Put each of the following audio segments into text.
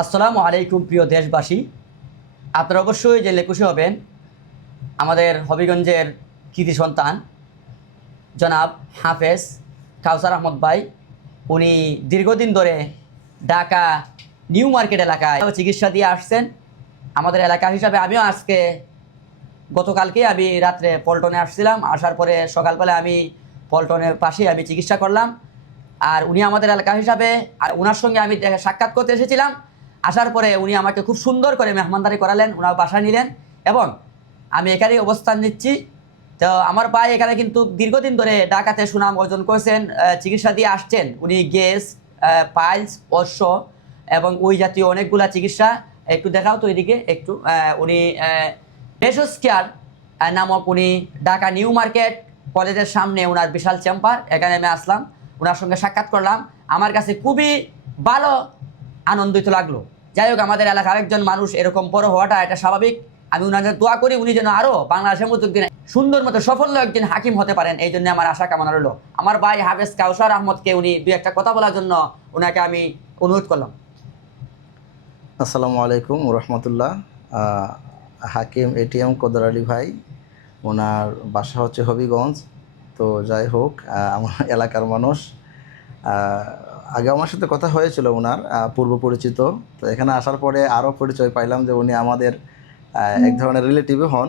আসসালামু আলাইকুম প্রিয় দেশবাসী, আপনারা অবশ্যই জেনে খুশি হবেন আমাদের হবিগঞ্জের কৃতি সন্তান জনাব হাফেজ কাউসার আহমদ ভাই। উনি দীর্ঘদিন ধরে ঢাকা নিউ মার্কেট এলাকায় চিকিৎসা দিয়ে আসছেন। আমাদের এলাকা হিসাবে আমিও আজকে গতকালকে আমি রাত্রে পল্টনে আসছিলাম, আসার পরে সকালবেলা আমি পল্টনের পাশেই আমি চিকিৎসা করলাম। আর উনি আমাদের এলাকা হিসাবে আর ওনার সঙ্গে আমি সাক্ষাৎ করতে এসেছিলাম। আসার পরে উনি আমাকে খুব সুন্দর করে মেহমানদারি করালেন, ওনার বাসায় নিলেন এবং আমি এখানেই অবস্থান নিচ্ছি। তো আমার ভাই এখানে কিন্তু দীর্ঘদিন ধরে ঢাকাতে সুনাম অর্জন করেছেন, চিকিৎসা দিয়ে আসছেন। উনি গ্যাস, পাইলস, অশ্ব এবং ওই জাতীয় অনেকগুলা চিকিৎসা। একটু দেখাও তো এদিকে একটু। উনি বেসস কেয়ার নামক, উনি ঢাকা নিউ মার্কেট কলেজের সামনে ওনার বিশাল চেম্বার, এখানে আমি আসলাম, ওনার সঙ্গে সাক্ষাৎ করলাম। আমার কাছে খুবই ভালো আনন্দিত লাগলো। যাই হোক, আমাদের এলাকার একজন মানুষ এরকম বড় হওয়াটা এটা স্বাভাবিক। আমি ওনাদের দোয়া করি উনি যেন আরও বাংলাদেশের মতো একদিন সুন্দর মতো সফল একজন হাকিম হতে পারেন, এই জন্য আমার আশা কামনা রইল। আমার ভাই হাফেজ কাউসার আহমদকে উনি দুই একটা কথা বলার জন্য ওনাকে আমি অনুরোধ করলাম। আসসালামু আলাইকুম রহমতুল্লাহ। হাকিম এটিএম কদর আলী ভাই, ওনার বাসা হচ্ছে হবিগঞ্জ। তো যাই হোক, আমার এলাকার মানুষ, আগে আমার সাথে কথা হয়েছিল ওনার পূর্ব পরিচিত। তো এখানে আসার পরে আরও পরিচয় পাইলাম যে উনি আমাদের এক ধরনের রিলেটিভও হন,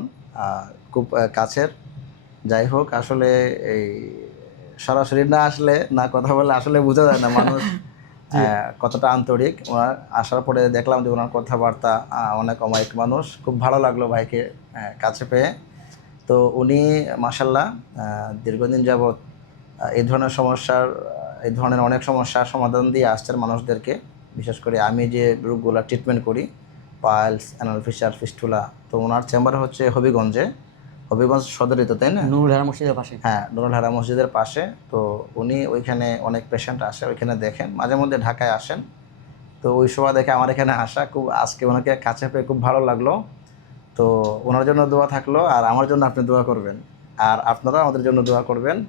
খুব কাছের। যাই হোক, আসলে এই সরাসরি না আসলে, না কথা বললে আসলে বোঝা যায় না মানুষ কতটা আন্তরিক। ওনার আসার পরে দেখলাম যে ওনার কথাবার্তা অনেক অমায়িক মানুষ। খুব ভালো লাগলো ভাইকে কাছে পেয়ে। তো উনি মাশাল্লাহ দীর্ঘদিন যাবৎ এই ধরনের অনেক সমস্যার সমাধান দিয়ে আসছেন মানুষদেরকে। বিশেষ করে আমি যে রোগগুলো ট্রিটমেন্ট করি, পাইলস, অ্যানাল ফিশার, ফিস্টুলা, তো ওনার চেম্বার হচ্ছে হবিগঞ্জে, হবিগঞ্জ সদরে, তো তাই না? নুরুল হারা মসজিদের পাশে। হ্যাঁ, নুরুল হারা মসজিদের পাশে। তো উনি ওইখানে অনেক পেশেন্ট আসে, ওইখানে দেখেন, মাঝে মধ্যে ঢাকায় আসেন। তো ওই সময় দেখে আমার এখানে আসা, খুব আজকে ওনাকে কাছে পেয়ে খুব ভালো লাগলো। তো ওনার জন্য দোয়া থাকলো, আর আমার জন্য আপনি দোয়া করবেন, আর আপনারা আমাদের জন্য দোয়া করবেন।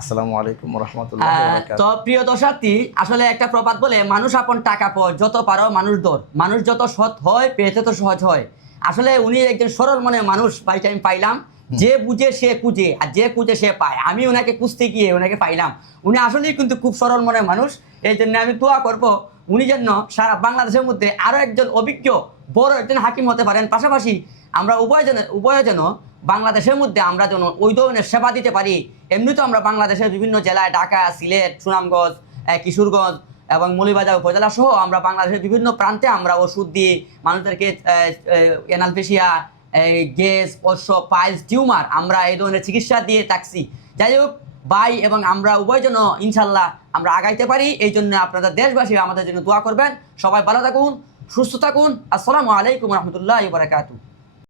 আসসালামু আলাইকুম রহমতুল্লাহ। তো প্রিয় দর্শার্থী, আসলে একটা প্রবাদ বলে, মানুষ আপন টাকা পয়, যত পারো মানুষ দর। মানুষ যত সৎ হয় পেতে তো সহজ হয়। আসলে উনি একজন সরল মনে মানুষ ভাইকে আমি পাইলাম। যে বুঝে সে খুঁজে, আর যে খুঁজে সে পায়। আমি ওনাকে খুঁজতে গিয়ে ওনাকে পাইলাম। উনি আসলেই কিন্তু খুব সরল মনে মানুষ। এই জন্য আমি দোয়া করবো উনি যেন সারা বাংলাদেশের মধ্যে আরও একজন অভিজ্ঞ বড় একজন হাকিম হতে পারেন। পাশাপাশি আমরা উভয় যেন বাংলাদেশের মধ্যে আমরা যেন ওই ধরনের সেবা দিতে পারি। এমনি তো আমরা বাংলাদেশের বিভিন্ন জেলায়, ঢাকা, সিলেট, সুনামগঞ্জ, কিশোরগঞ্জ এবং মৌলভীবাজার উপজেলা সহ আমরা বাংলাদেশের বিভিন্ন প্রান্তে আমরা ওষুধ দিয়ে মানুষদেরকে এনালফেশিয়া, গ্যাস, অশ্ব, পাইলস, টিউমার, আমরা এই ধরনের চিকিৎসা দিয়ে থাকছি। যাই হোক, ভাই এবং আমরা উভয় যেন ইনশাল্লাহ আমরা আগাইতে পারি। এই জন্য আপনাদের দেশবাসী আমাদের জন্য দোয়া করবেন। সবাই ভালো থাকুন, সুস্থ থাকুন। আসসালামু আলাইকুম রহমতুল্লাহি ওয়া বারাকাতুহু।